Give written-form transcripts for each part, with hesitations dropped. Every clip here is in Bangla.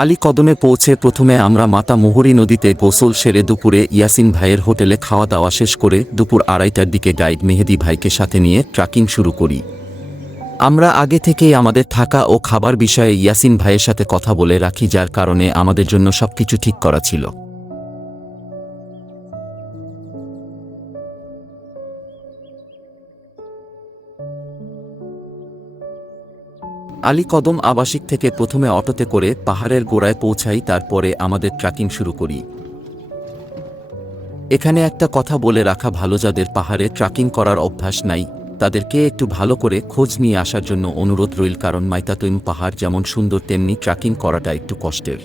আলী কদমে পৌঁছে প্রথমে আমরা মাতা মুহুরী নদীতে গোসল সেরে দুপুরে ইয়াসিন ভাইয়ের হোটেলে খাওয়া দাওয়া শেষ করে দুপুর 2:30টার দিকে গাইড মেহেদী ভাইকে সাথে নিয়ে ট্রাকিং শুরু করি। আমরা আগে থেকেই আমাদের থাকা ও খাবার বিষয়ে ইয়াসিন ভাইয়ের সাথে কথা বলে রাখি, যার কারণে আমাদের জন্য সবকিছু ঠিক করা ছিল। আলী কদম আবাসিক থেকে প্রথমে অটোতে করে পাহাড়ের গোড়ায় পৌঁছাই, তারপরে আমাদের ট্রেকিং শুরু করি। এখানে একটা কথা বলে রাখা ভালো, যাদের পাহাড়ে ট্রেকিং করার অভ্যাস নাই তাদেরকে একটু ভালো করে খোঁজ নিয়ে আসার জন্য অনুরোধ রইল, কারণ মাইতাতুইম পাহাড় যেমন সুন্দর তেমনি ট্রেকিং করাটা একটু কষ্টের।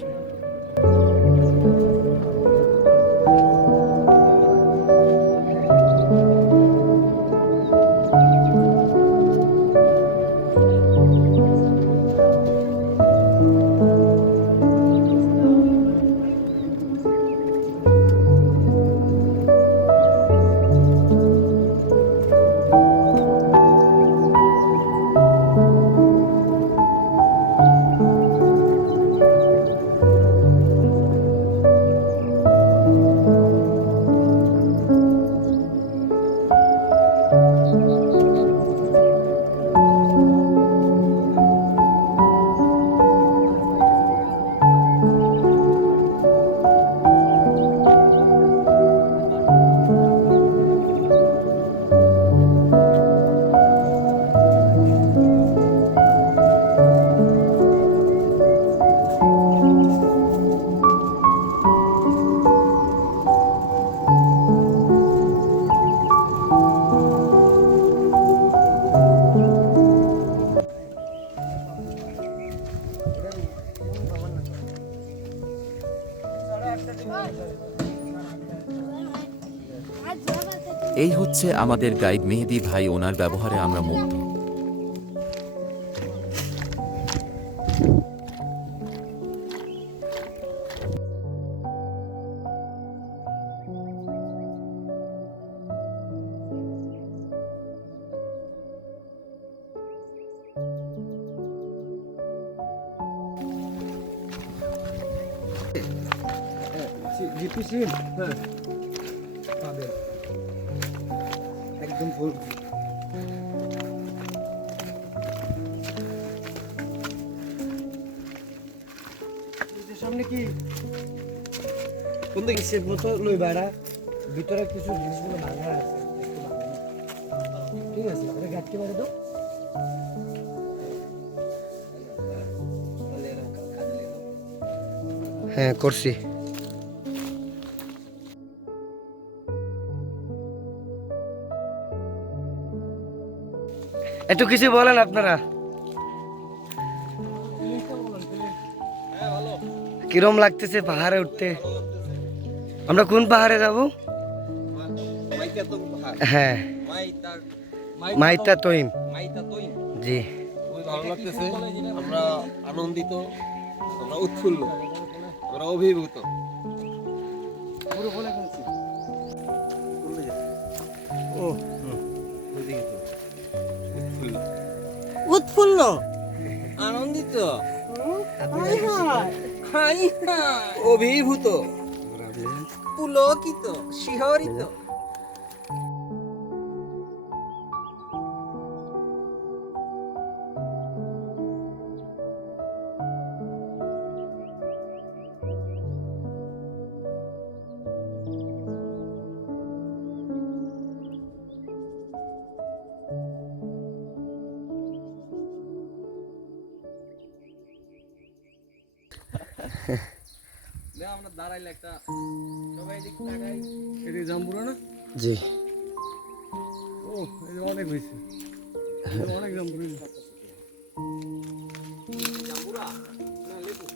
এই হচ্ছে আমাদের গাইড মেহেদী ভাই, ওনার ব্যবহারে আমরা মুগ্ধ। একদম ভোর সামনে কি কোন দিকে সে মতো লই বাইরা ভিতরে কিছু জিনিসগুলো ভাঙা আছে, ঠিক আছে? আরে গাটকে বাইরে দাও। হ্যাঁ করছি। একটু কিছু বলেন আপনারা, কিরম লাগতেছে পাহাড়ে উঠতে? আমরা কোন পাহাড়ে যাব? হ্যাঁ, মাইতাতুইম। জি, খুবই ভালো লাগতেছে, আমরা আনন্দিত, আমরা উৎফুল্ল, আমরা অভিভূত। উৎফুল্ল, আনন্দিত, অভিভূত, পুলকিত, শিহরিত। আমরা দাঁড়াইলে একটা সবাই দিক তাকাই, এটা জাম্বুরা না? জি, ও এটা অনেক হয়েছে, অনেক জাম্বুরা।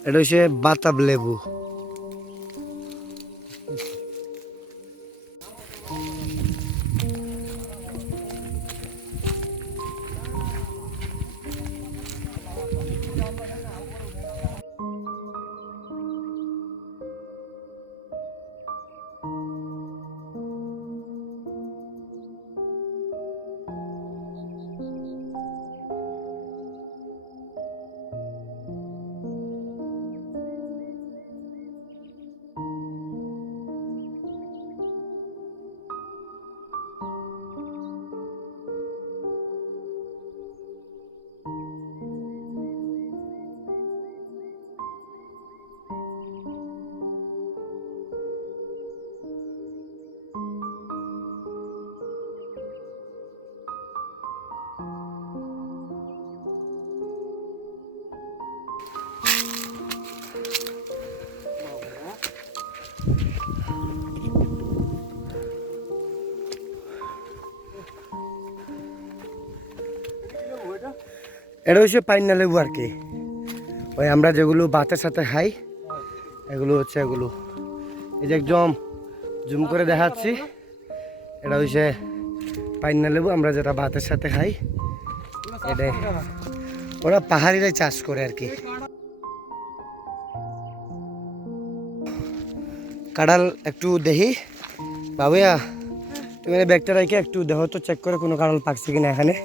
এটা হচ্ছে বাতাব লেবু। এটা হচ্ছে পাইনা লেবু আর কি, ওই আমরা যেগুলো ভাতের সাথে খাই এগুলো হচ্ছে এগুলো। এই যে একদম জুম করে দেখাচ্ছি, এটা হচ্ছে পাইনা লেবু, আমরা যেটা ভাতের সাথে খাই এটা। ওরা পাহাড়িরাই চাষ করে আর কি। কাঁঠাল একটু দেখি বাবুয়া, তুমি ব্যাগটা রেখে একটু দেখো তো, চেক করে কোনো কাঁঠাল পাকছে কিনা এখানে।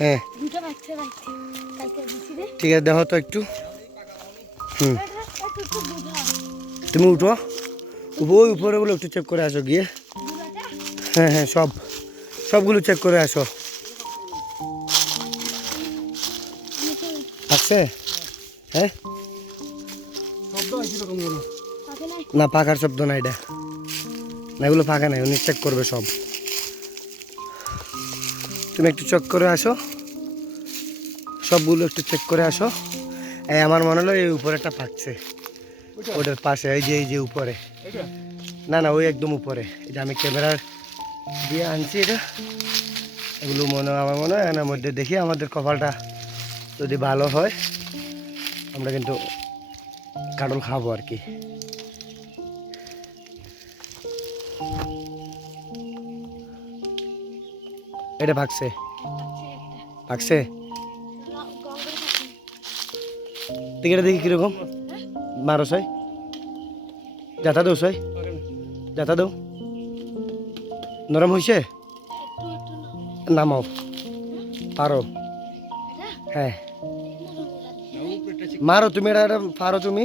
হ্যাঁ ঠিক আছে, দেখো তো একটু। তুমি উঠো, ওই উপরে গুলো একটু চেক করে আসো গিয়ে। হ্যাঁ হ্যাঁ, সবগুলো চেক করে আসো। আছে? হ্যাঁ না, পাকার শব্দ না এটা, না এগুলো ফাঁকা নাই, উনি চেক করবে সব। তুমি একটু চেক করে আসো, সবগুলো একটু চেক করে আসো। এই আমার মনে হলো এই উপরে একটা পাকছে, ওটার পাশে, এই যে উপরে। না না, ওই একদম উপরে, এই যে আমি ক্যামেরার দিয়ে আনছি এটা। এগুলো আমার মনে হয় এর মধ্যে দেখি, আমাদের কপালটা যদি ভালো হয় আমরা কিন্তু কাঁঠাল খাবো আর কি। এটা পাকছে, পাকছে দেখি, এটা দেখি কিরকম মারো সাই, যাতা দৌ সাই, যাতা দৌ। নরম হয়েছে? নামাও, পারো? হ্যাঁ মারো তুমি, এটা পারো তুমি,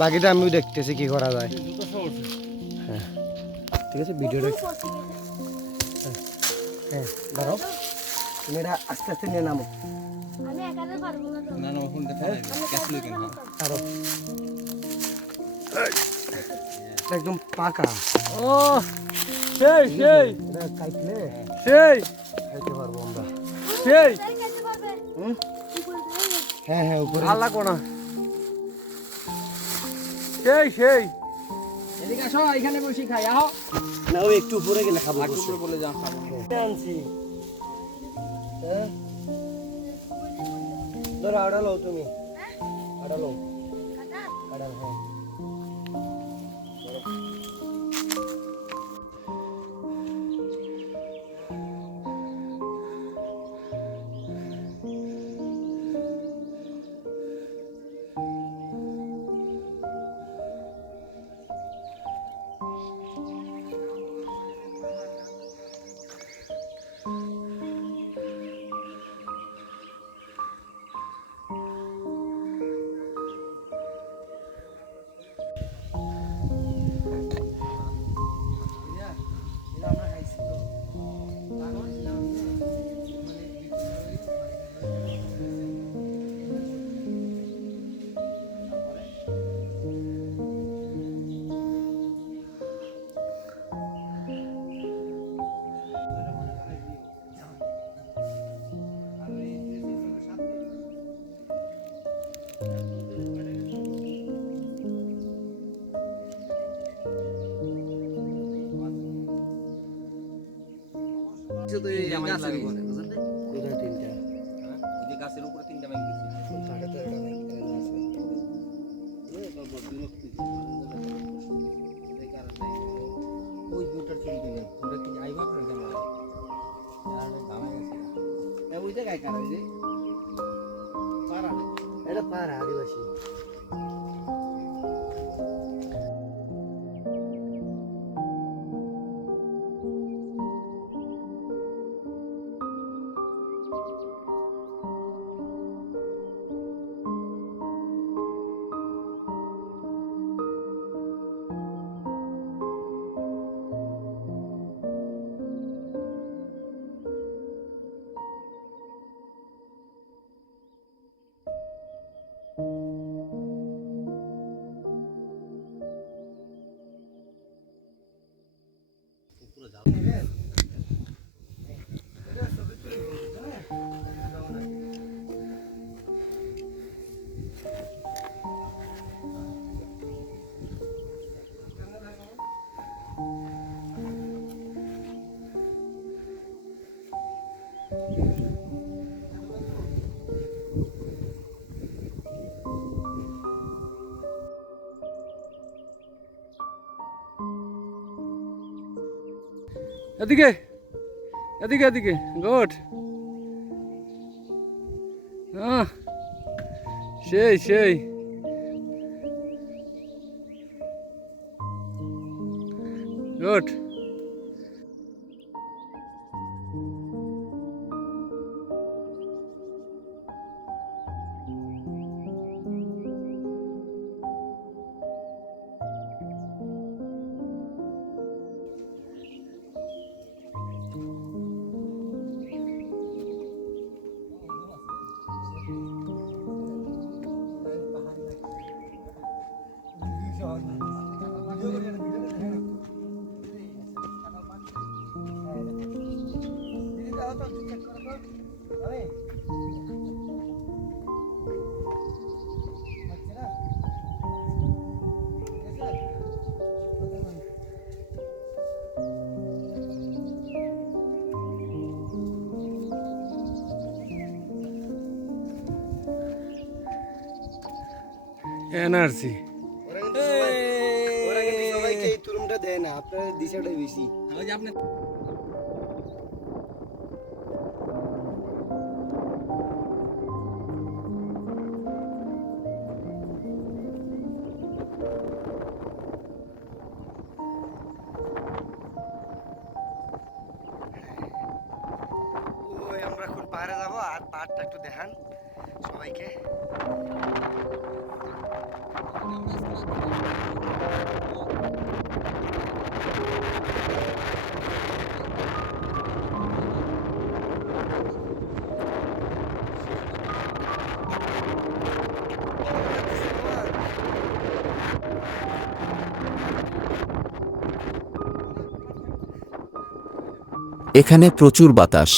বাকিটা আমিও দেখতেছি কি করা যায়। হ্যাঁ ঠিক আছে, ভিডিওটা হ্যাঁ দাঁড়াও, তুমি এটা আস্তে আস্তে নিয়ে নামো। পারো? একদম পাকা। ও সেই সেই এটা কাটলে সেই খাইতে পারবো আমরা। সেই হ্যাঁ হ্যাঁ, উপরে আল্লাহ কোনা সেই সেই এদিকে আসো, এখানে বসে খাই। আহ না, ওই একটু উপরে গেলে খাবো। একটু বলে যা খাবো। আনছি, হ্যাঁ ধরো, আড়ালো তুমি, আড়ালো কাঁঠাল। হ্যাঁ কোথায় তিনটা? গাছের উপরে তিনটা ব্যাংক তাহলে তো এটা নাই, এটা আছে। ওই দুটার ছবি দিবেন, ওটা কি আইবা করে ক্যামেরা আর দামে গেছে ওই জায়গায় কারা যে পারা, এটা পাড়া আদিবাসী। এদিকে এদিকে এদিকে গুড সেই সেই গুড এনার্জি ওরা কিন্তু সবাইকে এই তুরুমটা দেয় না, আপনার দিশাটাই বেশি। ওই যে আপনি ওই আমরা এখন পাহাড়ে যাবো, আর পাহাড়টা একটু দেখান সবাইকে। এখানে প্রচুর বাতাস।